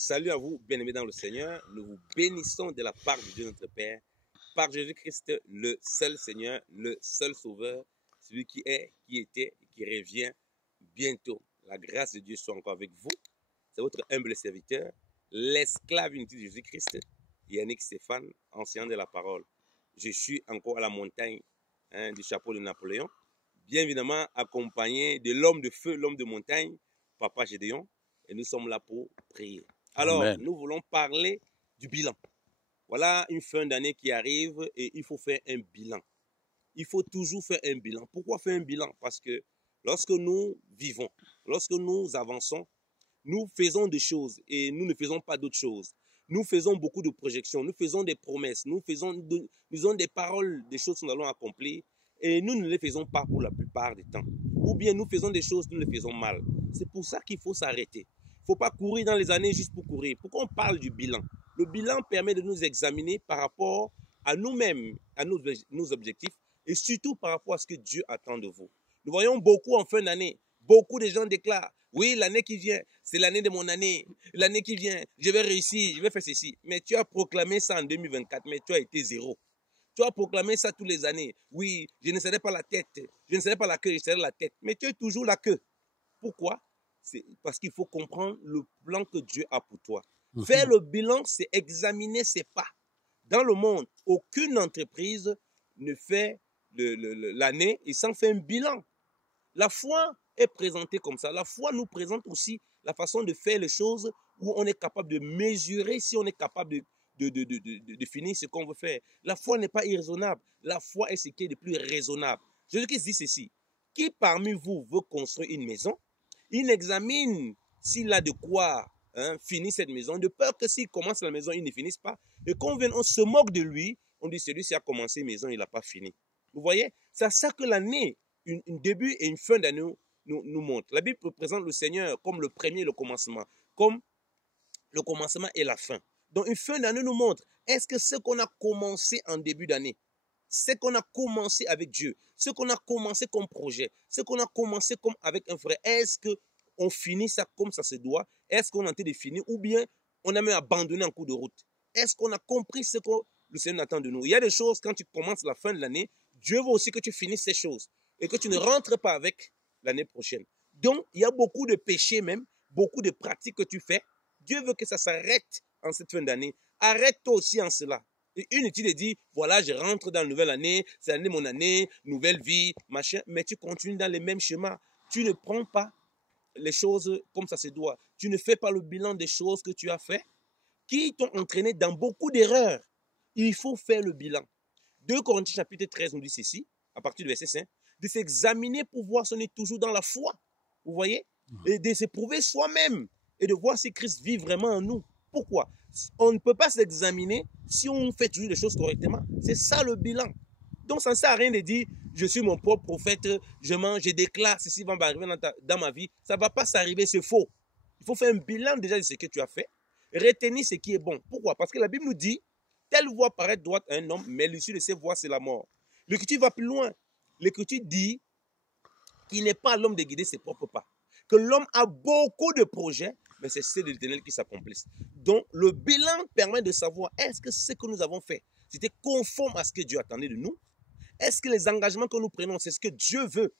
Salut à vous, bien-aimés dans le Seigneur. Nous vous bénissons de la part de Dieu notre Père, par Jésus-Christ, le seul Seigneur, le seul Sauveur, celui qui est, qui était et qui revient bientôt. La grâce de Dieu soit encore avec vous. C'est votre humble serviteur, l'esclave inutile de Jésus-Christ, Yannick Stéphane, enseignant de la parole. Je suis encore à la montagne du chapeau de Napoléon, bien évidemment accompagné de l'homme de feu, l'homme de montagne, Papa Gédéon, et nous sommes là pour prier. Alors, Amen. nous voulons parler du bilan. Voilà une fin d'année qui arrive et il faut faire un bilan. Il faut toujours faire un bilan. Pourquoi faire un bilan? Parce que lorsque nous vivons, lorsque nous avançons, nous faisons des choses et nous ne faisons pas d'autres choses. Nous faisons beaucoup de projections, nous faisons des promesses, nous faisons des paroles, des choses que nous allons accomplir et nous ne les faisons pas pour la plupart du temps. Ou bien nous faisons des choses, nous les faisons mal. C'est pour ça qu'il faut s'arrêter. Il ne faut pas courir dans les années juste pour courir. Pourquoi on parle du bilan? Le bilan permet de nous examiner par rapport à nous-mêmes, à nos objectifs et surtout par rapport à ce que Dieu attend de vous. Nous voyons beaucoup en fin d'année, beaucoup de gens déclarent, oui, l'année qui vient, c'est l'année de mon année. L'année qui vient, je vais réussir, je vais faire ceci. Mais tu as proclamé ça en 2024, mais tu as été zéro. Tu as proclamé ça toutes les années. Oui, je ne serai pas la tête, je ne serai pas la queue, je serai la tête. Mais tu es toujours la queue. Pourquoi? C'est parce qu'il faut comprendre le plan que Dieu a pour toi. Faire le bilan, c'est examiner ses pas. Dans le monde, aucune entreprise ne fait l'année et sans faire un bilan. La foi est présentée comme ça. La foi nous présente aussi la façon de faire les choses où on est capable de mesurer si on est capable de finir ce qu'on veut faire. La foi n'est pas irraisonnable. La foi est ce qui est le plus raisonnable. Jésus-Christ dit ceci. Qui parmi vous veut construire une maison? Il examine s'il a de quoi finir cette maison, de peur que s'il commence la maison, il ne finisse pas. Et quand on se moque de lui, on dit celui-ci a commencé une maison, il n'a pas fini. Vous voyez? C'est à ça que l'année, un début et une fin d'année nous montre. La Bible présente le Seigneur comme le premier et le commencement, comme le commencement et la fin. Donc une fin d'année nous montre, est-ce que ce qu'on a commencé en début d'année, ce qu'on a commencé avec Dieu, ce qu'on a commencé comme projet, ce qu'on a commencé comme avec un frère, est-ce qu'on finit ça comme ça se doit? Est-ce qu'on a tenté de finir ou bien on a même abandonné en cours de route? Est-ce qu'on a compris ce que le Seigneur attend de nous? Il y a des choses, quand tu commences la fin de l'année, Dieu veut aussi que tu finisses ces choses et que tu ne rentres pas avec l'année prochaine. Donc, il y a beaucoup de péchés même, beaucoup de pratiques que tu fais. Dieu veut que ça s'arrête en cette fin d'année. Arrête-toi aussi en cela. Et inutile de dire, voilà, je rentre dans la nouvelle année, c'est l'année de mon année, nouvelle vie, machin, mais tu continues dans les mêmes schémas. Tu ne prends pas les choses comme ça se doit. Tu ne fais pas le bilan des choses que tu as fait, qui t'ont entraîné dans beaucoup d'erreurs. Il faut faire le bilan. 2 Corinthiens chapitre 13 nous dit ceci, à partir du verset 5, de s'examiner pour voir si on est toujours dans la foi. Vous voyez? Et de s'éprouver soi-même et de voir si Christ vit vraiment en nous. Pourquoi? On ne peut pas s'examiner si on fait toujours les choses correctement. C'est ça le bilan. Donc ça ne sert à rien de dire, je suis mon propre prophète, je déclare ceci va m'arriver dans ma vie. Ça ne va pas s'arriver, c'est faux. Il faut faire un bilan déjà de ce que tu as fait, retenir ce qui est bon. Pourquoi? Parce que la Bible nous dit, telle voie paraît droite à un homme, mais l'issue de ses voies, c'est la mort. L'Écriture va plus loin. L'Écriture dit qu'il n'est pas à l'homme de guider ses propres pas. Que l'homme a beaucoup de projets, mais c'est ceux de l'Éternel qui s'accomplissent. Donc, le bilan permet de savoir, est-ce que ce que nous avons fait, c'était conforme à ce que Dieu attendait de nous? Est-ce que les engagements que nous prenons, c'est ce que Dieu veut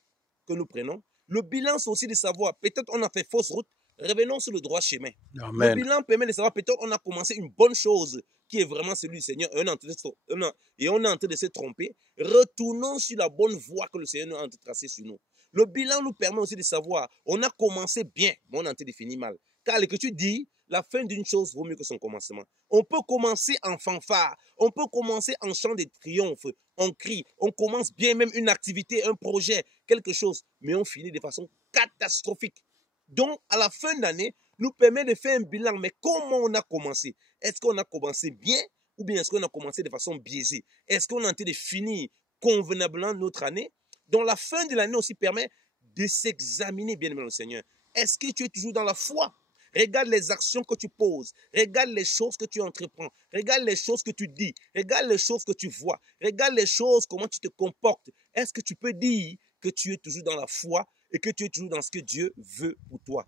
que nous prenions? Le bilan, c'est aussi de savoir, peut-être on a fait fausse route, revenons sur le droit chemin. Amen. Le bilan permet de savoir, peut-être on a commencé une bonne chose qui est vraiment celui du Seigneur et on est en train de se tromper. Retournons sur la bonne voie que le Seigneur est en train de tracer sur nous. Le bilan nous permet aussi de savoir, on a commencé bien, mais on est en train de finir mal. Car l'Écriture dit, la fin d'une chose vaut mieux que son commencement. On peut commencer en fanfare, on peut commencer en chant de triomphe, on crie, on commence bien même une activité, un projet, quelque chose, mais on finit de façon catastrophique. Donc, à la fin d'année, nous permet de faire un bilan, mais comment on a commencé? Est-ce qu'on a commencé bien ou bien est-ce qu'on a commencé de façon biaisée? Est-ce qu'on a tenté de finir convenablement notre année? Donc, la fin de l'année aussi permet de s'examiner bien dans le Seigneur. Est-ce que tu es toujours dans la foi? Regarde les actions que tu poses. Regarde les choses que tu entreprends. Regarde les choses que tu dis. Regarde les choses que tu vois. Regarde les choses, comment tu te comportes. Est-ce que tu peux dire que tu es toujours dans la foi et que tu es toujours dans ce que Dieu veut pour toi?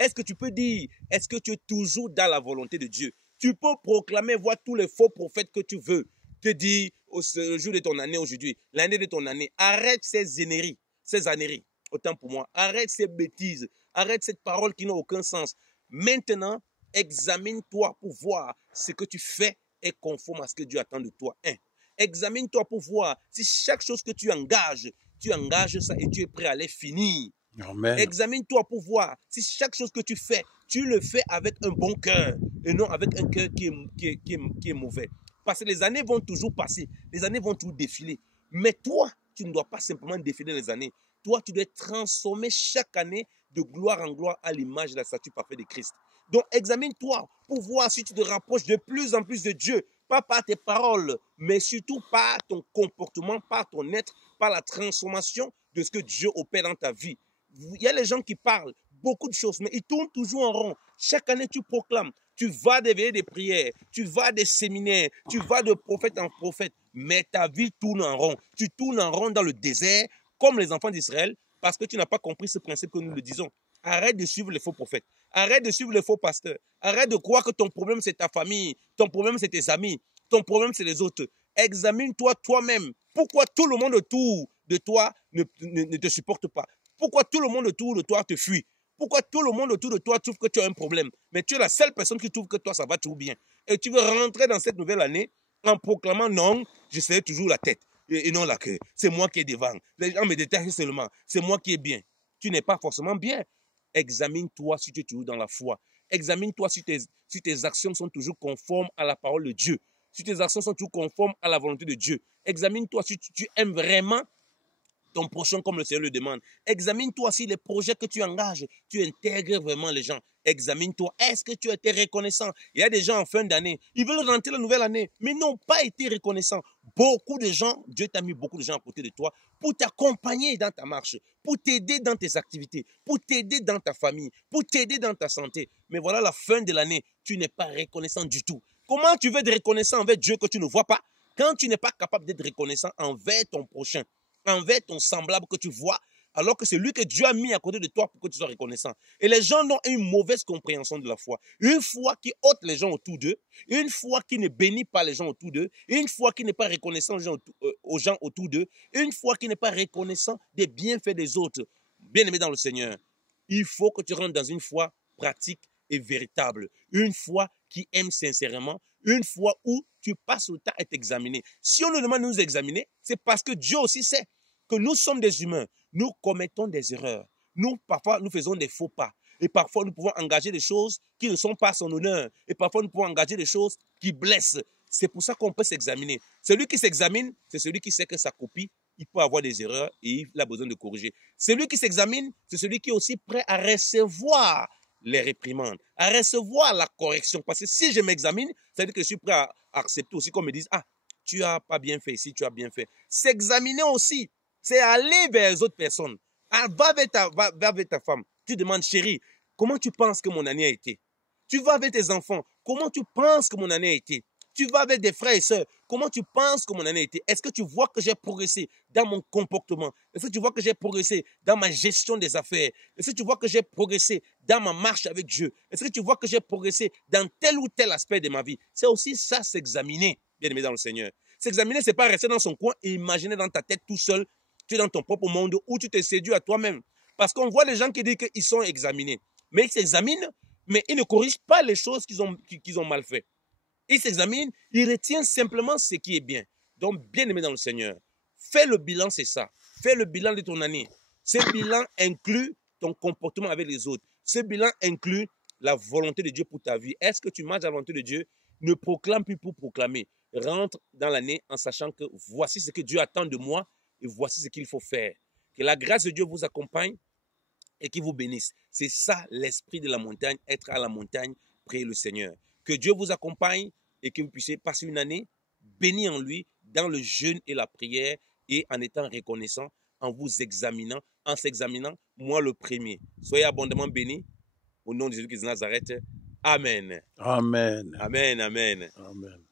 Est-ce que tu peux dire, est-ce que tu es toujours dans la volonté de Dieu? Tu peux proclamer, voir tous les faux prophètes que tu veux. Te dire, au jour de ton année aujourd'hui, l'année de ton année, arrête ces âneries, autant pour moi. Arrête ces bêtises, arrête cette parole qui n'a aucun sens. Maintenant, examine-toi pour voir ce que tu fais est conforme à ce que Dieu attend de toi. Examine-toi pour voir si chaque chose que tu engages ça et tu es prêt à les finir. Amen. Examine-toi pour voir si chaque chose que tu fais, tu le fais avec un bon cœur et non avec un cœur qui est mauvais. Parce que les années vont toujours passer, les années vont toujours défiler. Mais toi, tu ne dois pas simplement défiler les années. Toi, tu dois être transformé chaque année de gloire en gloire à l'image de la statue parfaite de Christ. Donc, examine-toi pour voir si tu te rapproches de plus en plus de Dieu, pas par tes paroles, mais surtout par ton comportement, par ton être, par la transformation de ce que Dieu opère dans ta vie. Il y a les gens qui parlent beaucoup de choses, mais ils tournent toujours en rond. Chaque année, tu proclames, tu vas des veillées de prières, tu vas des séminaires, tu vas de prophète en prophète, mais ta vie tourne en rond. Tu tournes en rond dans le désert, comme les enfants d'Israël, parce que tu n'as pas compris ce principe que nous le disons. Arrête de suivre les faux prophètes. Arrête de suivre les faux pasteurs. Arrête de croire que ton problème, c'est ta famille. Ton problème, c'est tes amis. Ton problème, c'est les autres. Examine-toi toi-même. Pourquoi tout le monde autour de toi ne te supporte pas? Pourquoi tout le monde autour de toi te fuit? Pourquoi tout le monde autour de toi trouve que tu as un problème? Mais tu es la seule personne qui trouve que toi, ça va toujours bien. Et tu veux rentrer dans cette nouvelle année en proclamant non, je serai toujours la tête et non la queue. C'est moi qui est devant. Les gens me détestent seulement. C'est moi qui est bien. Tu n'es pas forcément bien. Examine-toi si tu es toujours dans la foi. Examine-toi si tes actions sont toujours conformes à la parole de Dieu. Si tes actions sont toujours conformes à la volonté de Dieu. Examine-toi si tu aimes vraiment ton prochain comme le Seigneur le demande. Examine-toi si les projets que tu engages, tu intègres vraiment les gens. Examine-toi. Est-ce que tu as été reconnaissant? Il y a des gens en fin d'année, ils veulent rentrer la nouvelle année, mais n'ont pas été reconnaissants. Beaucoup de gens, Dieu t'a mis beaucoup de gens à côté de toi pour t'accompagner dans ta marche, pour t'aider dans tes activités, pour t'aider dans ta famille, pour t'aider dans ta santé. Mais voilà, la fin de l'année, tu n'es pas reconnaissant du tout. Comment tu veux être reconnaissant envers Dieu que tu ne vois pas quand tu n'es pas capable d'être reconnaissant envers ton prochain, envers ton semblable que tu vois, alors que c'est lui que Dieu a mis à côté de toi pour que tu sois reconnaissant. Et les gens ont une mauvaise compréhension de la foi. Une foi qui ôte les gens autour d'eux, une foi qui ne bénit pas les gens autour d'eux, une foi qui n'est pas reconnaissant aux gens autour d'eux, une foi qui n'est pas reconnaissant des bienfaits des autres. Bien-aimé dans le Seigneur, il faut que tu rentres dans une foi pratique et véritable. Une foi qui aime sincèrement, une foi où tu passes le temps à t'examiner. Si on nous demande de nous examiner, c'est parce que Dieu aussi sait que nous sommes des humains. Nous commettons des erreurs. Nous, parfois, nous faisons des faux pas. Et parfois, nous pouvons engager des choses qui ne sont pas à son honneur. Et parfois, nous pouvons engager des choses qui blessent. C'est pour ça qu'on peut s'examiner. Celui qui s'examine, c'est celui qui sait que sa copie, il peut avoir des erreurs et il a besoin de corriger. Celui qui s'examine, c'est celui qui est aussi prêt à recevoir les réprimandes, à recevoir la correction. Parce que si je m'examine, ça veut dire que je suis prêt à accepter aussi qu'on me dise, ah, tu n'as pas bien fait ici, tu as bien fait. S'examiner aussi, c'est aller vers les autres personnes. Ah, va vers ta femme. Tu demandes, chérie, comment tu penses que mon année a été? Tu vas avec tes enfants, comment tu penses que mon année a été? Tu vas avec des frères et sœurs, comment tu penses que mon année a été? Est-ce que tu vois que j'ai progressé dans mon comportement? Est-ce que tu vois que j'ai progressé dans ma gestion des affaires? Est-ce que tu vois que j'ai progressé dans ma marche avec Dieu? Est-ce que tu vois que j'ai progressé dans tel ou tel aspect de ma vie? C'est aussi ça, s'examiner, bien aimé dans le Seigneur. S'examiner, c'est pas rester dans son coin et imaginer dans ta tête tout seul, tu es dans ton propre monde où tu te séduis à toi-même. Parce qu'on voit des gens qui disent qu'ils sont examinés. Mais ils s'examinent, mais ils ne corrigent pas les choses qu'ils ont mal fait. Ils s'examinent, ils retiennent simplement ce qui est bien. Donc, bien aimé dans le Seigneur, fais le bilan, c'est ça. Fais le bilan de ton année. Ce bilan inclut ton comportement avec les autres. Ce bilan inclut la volonté de Dieu pour ta vie. Est-ce que tu marches à la volonté de Dieu? Ne proclame plus pour proclamer. Rentre dans l'année en sachant que voici ce que Dieu attend de moi et voici ce qu'il faut faire. Que la grâce de Dieu vous accompagne et qu'il vous bénisse. C'est ça l'esprit de la montagne, être à la montagne, prier le Seigneur. Que Dieu vous accompagne et que vous puissiez passer une année bénie en lui, dans le jeûne et la prière, et en étant reconnaissant, en vous examinant, en s'examinant, moi le premier. Soyez abondamment bénis, au nom de Jésus-Christ de Nazareth. Amen. Amen. Amen, amen. Amen.